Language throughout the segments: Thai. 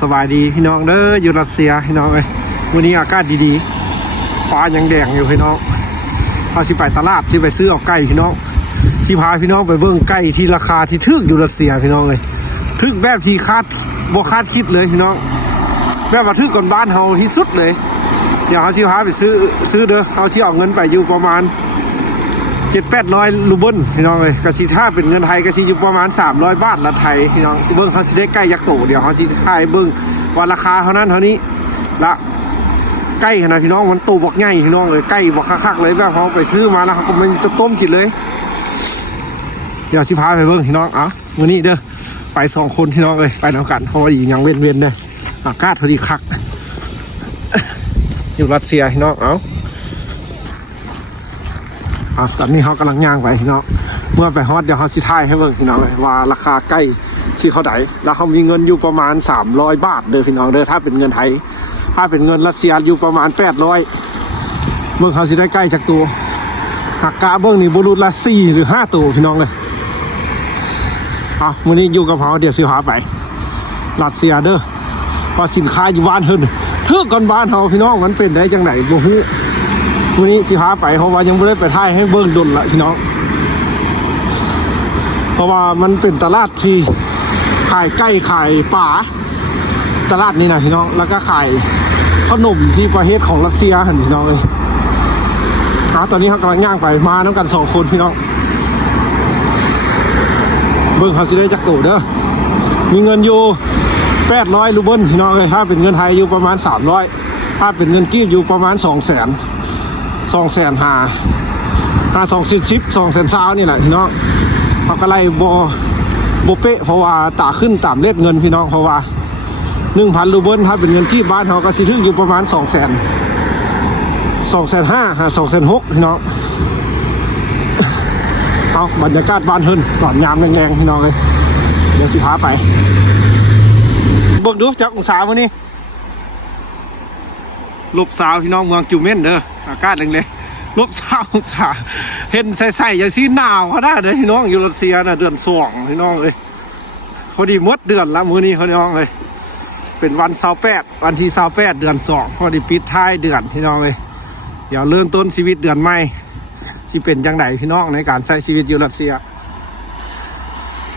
สบายดีพี่น้องเด้ออยู่รัสเซียพี่น้องเลยวันนี้อากาศดีๆฟ้ายังแดงอยู่พี่น้องเขาสิไปตลาดสิไปซื้อเอาไก่พี่น้องที่พาพี่น้องไปเบิ่งไก่ที่ราคาที่ถึกอยู่รัสเซียพี่น้องเลยถึกแบบที่บ่คาดคิดเลยพี่น้องแบบว่าถึกก่อนบ้านเฮาที่สุดเลยเดี๋ยวเขาสิพาไปซื้อเด้อเขาสิเอาเงินไปอยู่ประมาณ700-800 รูเบิลพี่น้องเลยกะสิถ้าเป็นเงินไทยกะสิอยู่ประมาณ300 บาทละไทยพี่น้องสิเบิ่งเขาสิได้ไก่ยักษ์โตเดี๋ยวเขาสิให้เบิ่งว่าราคาเท่านั้นเท่านี้ละไก่ขนาดพี่น้องมันโตบักใหญ่พี่น้องเลยไก่บักคักๆเลยแบบเขาไปซื้อมาแล้วเขาก็มันจะต้มกินเลยเดี๋ยวสิพาไปเบิ่งพี่น้องวันนี้เด้อไป2 คนพี่น้องเลยไปนำกันเพราะว่ายังเว้นเลยอากาศพอดีคักอยู่รัสเซียพี่น้องตอนนี้เขากำลังย่างไปพี่น้องเมื่อไปฮอตเดี๋ยวเขาสิถ่ายให้เบิ่งพี่น้องว่าราคาใกล้สิเขาไดแล้วเขามีเงินอยู่ประมาณ300 บาทเด้อพี่น้องเด้อถ้าเป็นเงินไทยถ้าเป็นเงินรัสเซียอยู่ประมาณ800เมื่อเขาสิได้ใกล้จากตัวหักกะเบิ่งนี่บุรุษละ4 หรือ 5 ตัวพี่น้องเลยมื้อนี้อยู่กับเขาเดี๋ยวสิพาไปรัสเซียเด้อว่าสินค้าอยู่บ้านเฮือก่อนบ้านเขาพี่น้องมันเป็นได้จังไหนบ่ฮู้วันนี้สิพาไปเพราะว่ายังไม่ได้ไปถ่ายให้เบิ้งดนละพี่น้องเพราะว่ามันเป็นตลาดที่ขายไก่ขายป่าตลาดนี้นะพี่น้องแล้วก็ขายขนมที่ประเทศของรัสเซียเห็นพี่น้องเลยตอนนี้เขากำลังย่างไปมาน้ำกัน2 คนพี่น้องเบิ้งเขาสิได้จักโตเด้อมีเงินอยู่800 รูเบิลพี่น้องเลยถ้าเป็นเงินไทยอยู่ประมาณ300ถ้าเป็นเงินกีบอยู่ประมาณ200,000 210,000 นี่แหละพี่น้องเขาก็ไล่โบเป๊ะเพราะว่าตาขึ้นตามเลขเงินพี่น้องเพราะว่า 1,000 รูเบิลถ้าเป็นเงินที่บ้านเขาก็สิถึงอยู่ประมาณ200,000 250,000 260,000พี่น้องเอาบรรยากาศบ้านเฮิรนตอนยามแรงๆพี่น้องเลยเดี๋ยวสิพาไปเบิ่งดูจากองศาวันนี้ลบสาวพี่น้องเมืองจูเม่นเด้ออากาศแรงๆลบ20 องศาเห็นใส่อย่างสีหนาวเขาได้เลยพี่น้องอยู่รัสเซียนะเดือน2พี่น้องเลยพอดีมดเดือนละมื้อนี้พี่น้องเลยเป็นวัน28วันที่28 เดือน2พอดีปิดท้ายเดือนพี่น้องเลยเดี๋ยวเริ่มต้นชีวิตเดือนใหม่สิเป็นจังไดพี่น้องในการใช้ชีวิตอยู่รัสเซีย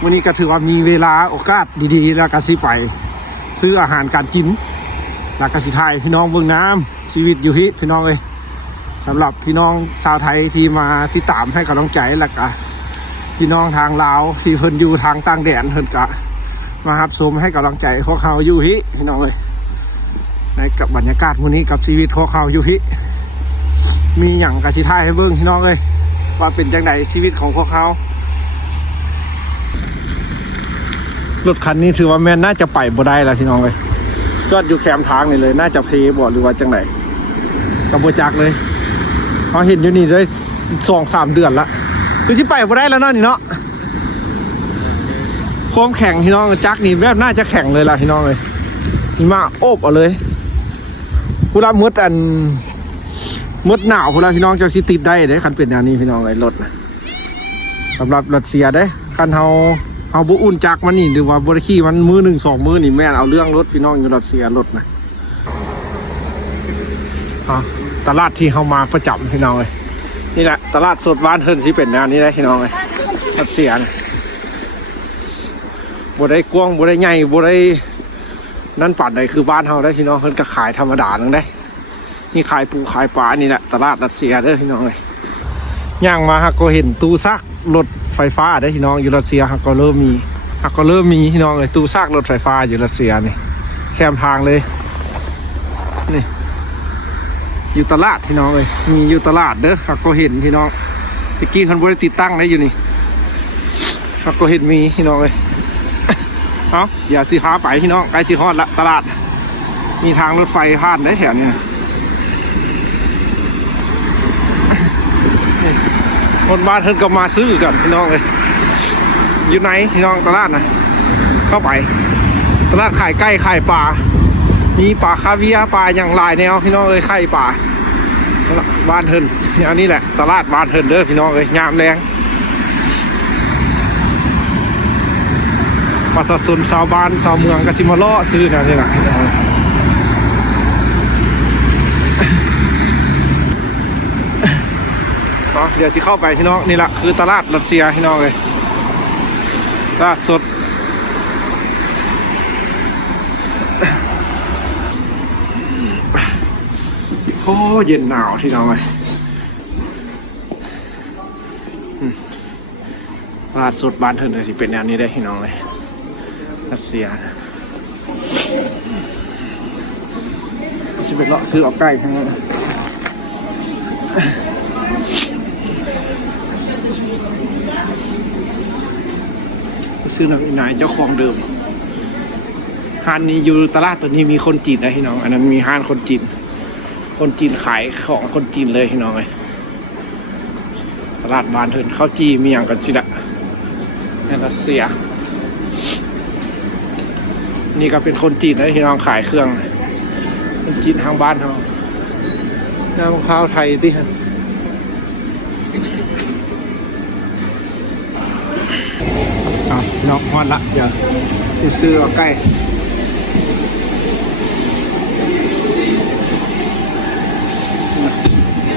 มื้อนี้ก็ถือว่ามีเวลาโอกาสดีๆแล้วก็สิไปซื้ออาหารการกินแล้วก็สิถ่ายพี่น้องเบิ่งน้ำชีวิตอยู่ที่พี่น้องเลยสำหรับพี่น้องชาวไทยที่มาติดตามให้กำลังใจแล้วก็พี่น้องทางลาวที่เพิ่นอยู่ทางต่างแดนเพิ่นก็มารับชมให้กำลังใจพวกเขาอยู่ที่พี่น้องเลยในกับบรรยากาศมื้อนี้กับชีวิตพวกเขาอยู่ที่มีหยังก็สิถ่ายให้เบิ่งพี่น้องเลยว่าเป็นจังไดชีวิตของพวกเขารถคันนี้ถือว่าแม่นน่าจะไปบ่ได้แล้วพี่น้องเลยจอดอยู่แคมทางนี่เลยน่าจะเพบ่หรือว่าจังไหนกับโบจักเลยเขาเห็นอยู่นี่ได้2-3 เดือนละคือที่ไปบ่ได้แล้วเนาะนี่เนาะความแข็งพี่น้องจักนี่แบบน่าจะแข็งเลยล่ะพี่น้องเลยนี่มาโอบเอาเลยผู้รับมดหนาวผู้รับพี่น้องจะสิติดได้เด้คันเป็นอย่างนี้พี่น้องเลยรถนะสำหรับรัสเซียเด้คันเอาบุอุ่นจักมันนี่หรือว่าบริขี่มันมือ1 2 มือนี่แม่เอาเรื่องรถพี่น้องอยู่รัสเซียรถนะตลาดที่เขามาประจำพี่น้องเลยนี่แหละตลาดสดบ้านเฮิรนสิเป็นแนวนี้ได้พี่น้องเลยรัสเซียนะบ่ได้กว้างบ่ได้ใหญ่บ่ได้นั่นปัดใดคือบ้านเขาได้พี่น้องเฮิรนก็ขายธรรมดานั่งได้นี่ขายปูขายปลานี่แหละตลาดรัสเซียเด้อพี่น้องเลยย่างมาฮะก็เห็นตู้ซักรถไฟฟ้าได้พี่น้องอยู่รัสเซียก็เริ่มมีพี่น้องเลยตู้ซากรถไฟฟ้าอยู่รัสเซียนี่แคมทางเลยนี่อยู่ตลาดพี่น้องเลยมีอยู่ตลาดเด้อก็เห็นพี่น้องตะกี้คันบริติดตั้งได้อยู่นี่ก็เห็นมีพี่น้องเลยอย่าสิพาไปพี่น้องใกล้สิฮอดละตลาดมีทางรถไฟผ่านได้แถวนี้คนบ้านเพิ่นก็มาซื้อกันพี่น้องเลยอยู่ไหนพี่น้องตลาดนะเข้าไปตลาดขายไก่ขายปลามีปลาคาเวียปลาอย่างหลายแนวพี่น้องเลยไข่ปลาบ้านเพิ่นเนี่ยนี่แหละตลาดบ้านเพิ่นเด้อพี่น้องเลยยามแรง ประชาชนชาวบ้านชาวเมืองก็สิมาเลาะซื้อนะนี่นะเดี๋ยวสิเข้าไปพี่น้องนี่แหละคือตลาดรัสเซียพี่น้องเลยตลาดสดโอ้เย็นหนาวพี่น้องเลยตลาดสดบ้านเถินเลยสิเป็นแนวนี้ได้พี่น้องเลยรัสเซียสิเป็นเลาะซื้อออกใกล้ทั้งนั้นซื้อน้ำอีนายเจ้าของเดิมห้านนี้อยู่ตลาดตัวนี้มีคนจีนนะพี่น้องอันนั้นมีห้านคนจีนขายของคนจีนเลยพี่น้องเลยตลาดบ้านเถินข้าวจีมีอย่างกันสิละในรัสเซียนี่ก็เป็นคนจีนนะพี่น้องขายเครื่องคนจีนทางบ้านเขาหน้ามะพร้าวไทยที่ฮะน้องฮอนละเดี๋ยวไปซื้อเอาใกล้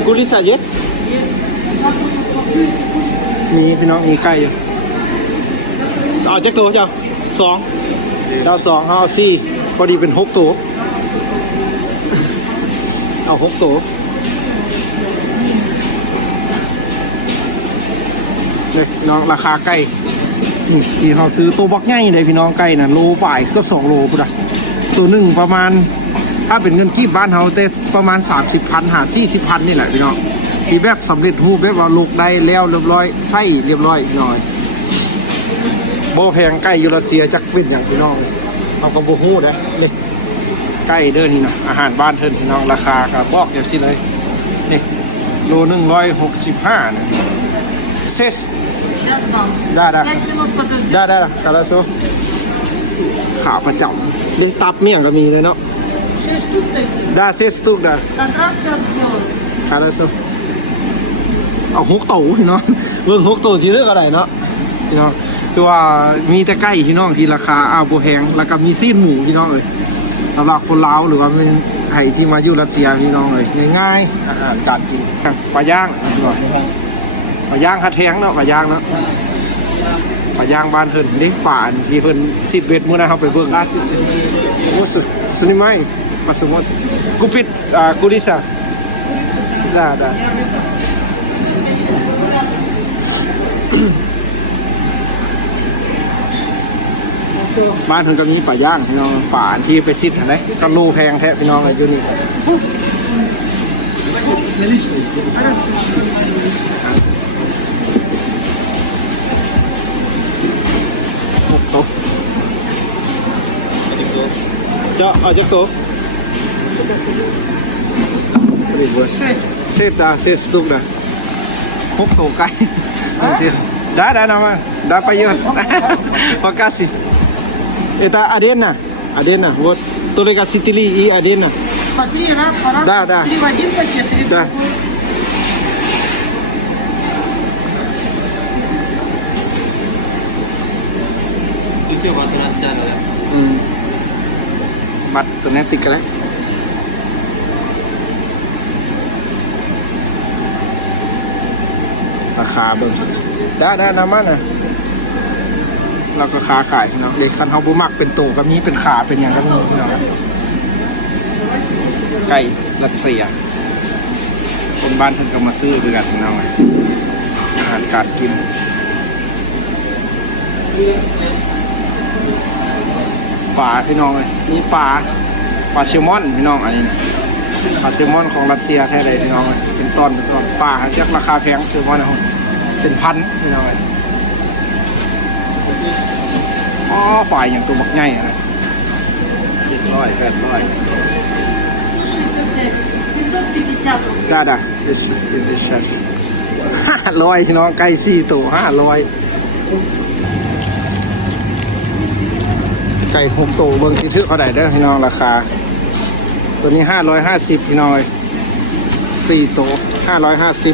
กุลิสาเยสมีพี่น้องมีใกล้อยู่เอาแจ็คตัวเจ้า2เอา4พอดีเป็น6ตัวเอา6ตัวนี่น้องราคาใกล้ที่เขาซื้อตัวบักใหญ่เลยพี่น้องไก่น่ะโลป่ายเกือบ2 โลพุ่นอ่ะตัวหนึ่งประมาณถ้าเป็นเงินที่บ้านเขาแต่ประมาณ30,000 40,000นี่แหละพี่น้องที่แบบสำเร็จรูปแบบว่าลูกได้แล้วเรียบร้อยไส้เรียบร้อยพี่น้องโบแพงไก่ยูรัสเซียจักเป็นอย่างพี่น้องเอากระบอกหูได้เลยไก่เดินนี่นะอาหารบ้านเทินพี่น้องราคาครับบอกอย่างสิเลยนี่โล165นะเซสได้คาราโซขาประจำเรื่องตับเมี่ยงก็มีเลยเนาะได้เซสตุกได้คาราโซเอา6 โตพี่น้องเรื่อง6 โตสิเลือกอะไรเนาะพี่น้องคือว่ามีแต่ไก่พี่น้องที่ราคาโบแพงแล้วก็มีซีนหมูพี่น้องเลยสำหรับคนลาวหรือว่าเป็นไห่ที่มาอยู่รัสเซียพี่น้องเลยง่ายๆอาหารการกินปลาย่างปลาย่างคัดแทงเนาะปลาย่างเนาะปลาย่างบ้านเพิ่นนี่ป่านมีเพิ่น10 เวทมื้อนะเฮาไปเบิ่งล่าสุดโอ้สนิมัยมาสมมุติกูปิดกูลิซาได้บ้านเพิ่นก็มีปลาย่างพี่น้องป่านที่ไปซิดอะไรก็โลแพงแท้พี่น้องอยู่นี่เอาจากตัว6 штук да 6 ตัวไก่ได้นะมาได้ไปเยอะmakasih это арена вот только сетили и арена даบัตรตัวนี้ติดกันแล้วราคาเบิ่มได้น้ำมันนะเราก็ค้าขายเนาะเด็กคันเฮาบุมักเป็นโตก็มีเป็นขาเป็นอย่างก็มีเนาะไก่รัสเซียคนบ้านเพิ่นก็มาซื้อด้วยกันเนาะอาหารการกินปลาพี่น้องเลยนี่ปลาแซลมอนพี่น้องอันนี้นะปลาแซลมอนของรัสเซียแท้เลยพี่น้องเลยเป็นตอนปลาจากราคาแพงแซลมอนนะครับเป็นพันพี่น้องเลยอ๋อฝ่ายอย่างตัวบักใหญ่นะ700 800ได้500พี่น้องไก่4 ตัว500ไก่6 ตัวเบิ้งสิถือเขาได้เด้อพี่น้องราคาตัวนี้550พี่น้อง4 ตัว550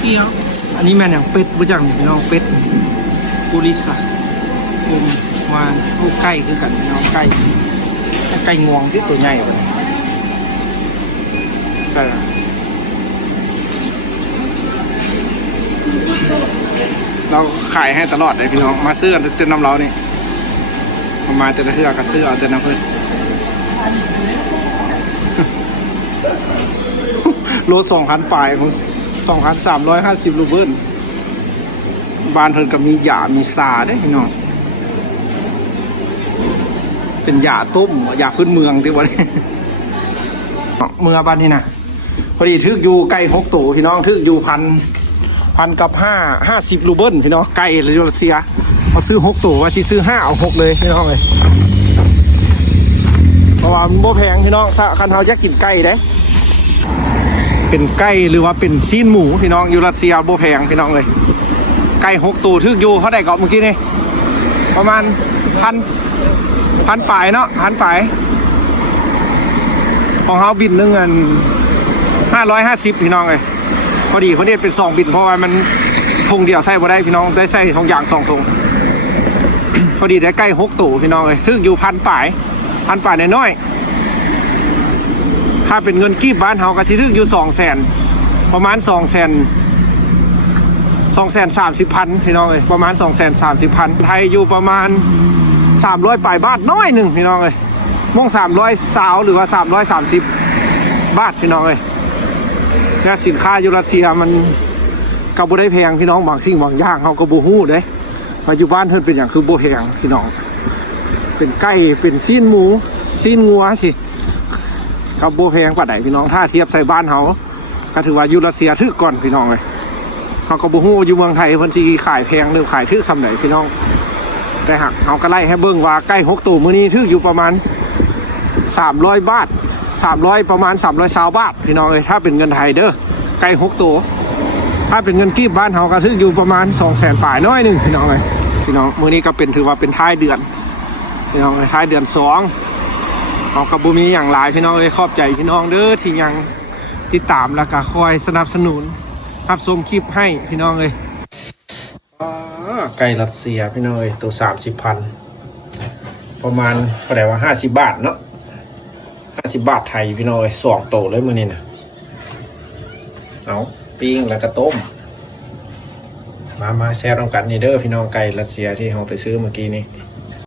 เกี่ยวอันนี้แม่นอย่างเป็ดบ่จังพี่น้องเป็ดกุลิสา ผมมาลูกไก่คือกันพี่น้องไก่งวงที่ตัวใหญ่เลยแต่เราขายให้ตลอดเลยพี่น้องมาซื้อกันเต็มน้ำเรานี่มาแต่ละเทือกก็ซื้อเอาแต่น้ำเพื่อนโล2,000ปลาย2,350 รูเบิลบ้านเพิ่นก็มีหญ้ามีซาเด้พี่น้องเป็นหญ้าต้มหญ้าพื้นเมืองที่บ่ได้เมืองบ้านนี่นะพอดีทึกอยู่ใกล้6ตัวพี่น้องทึกอยู่พันกับ50 รูเบิลพี่น้องไก่รัสเซียเขาซื้อ6ตัวว่าสิซื้อ5เอา6เลยพี่น้องเลยเพราะว่ามันบ่แพงพี่น้องคันเฮาอยากกินไก่เด้เป็นไก่หรือว่าเป็นซีนหมูพี่น้องอยู่รัสเซียบ่แพงพี่น้องเลยไก่6ตัวทึกอยู่เขาได้เกาะเมื่อกี้นี่ประมาณพันปลายเนาะพันปลายของเฮาบินนึงอัน550พี่น้องเลยพอดีเขาเนี่ยเป็น2บินเพราะว่ามันทงเดียวใส่บ่ได้พี่น้องได้ใส่ทงอย่าง2ทง พอดีได้ใกล้6ตัวพี่น้องเลยทึกอยู่พันปลายน้อยถ้าเป็นเงินกีบบ้านเฮาก็สิทึกอยู่200,000ประมาณ230,000พี่น้องเลยประมาณ230,000ไทยอยู่ประมาณ300ปลายบาทน้อยหนึ่งพี่น้องเลยม่วง300สาวหรือว่า330บาทพี่น้องเลยและสินค้าอยู่รัสเซียมันก็บ่ได้แพงพี่น้องบางสิ่งบางอย่างเฮาก็บ่ฮู้เด้ปัจจุบันเพิ่นเป็นอย่างคือบ่แพงพี่น้องเป็นไก่เป็นซีนหมูซีนงัวสิกับบ่แพงปานใดพี่น้องถ้าเทียบใส่บ้านเฮาก็ถือว่าอยู่รัสเซียถึกก่อนพี่น้องเลยเฮาก็บ่ฮู้อยู่เมืองไทยเพิ่นสิขายแพงหรือขายถึกส่ำใดพี่น้องแต่หากเอาก็ไล่ให้เบิ่งว่าไก่6ตัวมื้อนี้ถึกอยู่ประมาณ300 บาท300ประมาณ320 บาทพี่น้องเลยถ้าเป็นเงินไทยเด้อไก่6ตัวถ้าเป็นเงินกีบบ้านเฮาก็ถึกอยู่ประมาณ200,000ปลายน้อยนึงพี่น้องเลยพี่น้องมื้อนี้ก็เป็นถือว่าเป็นท้ายเดือนพี่น้องท้ายเดือน2เอากับบ่มีหยังหลายพี่น้องเลยขอบใจพี่น้องเด้อที่ยังติดตามแล้วก็คอยสนับสนุนรับชมคลิปให้พี่น้องเลยไก่รัสเซียพี่น้องเลยตัว30,000ประมาณเท่าไหร่ว่า50 บาทเนาะ50 บาทไทยพี่น้องเลย2ตัวเลยมื้อนี้นะเอาปิ้งแล้วก็ต้มมาแซ่บกันนี่เด้อพี่น้องไก่รัสเซียที่เราไปซื้อเมื่อกี้นี้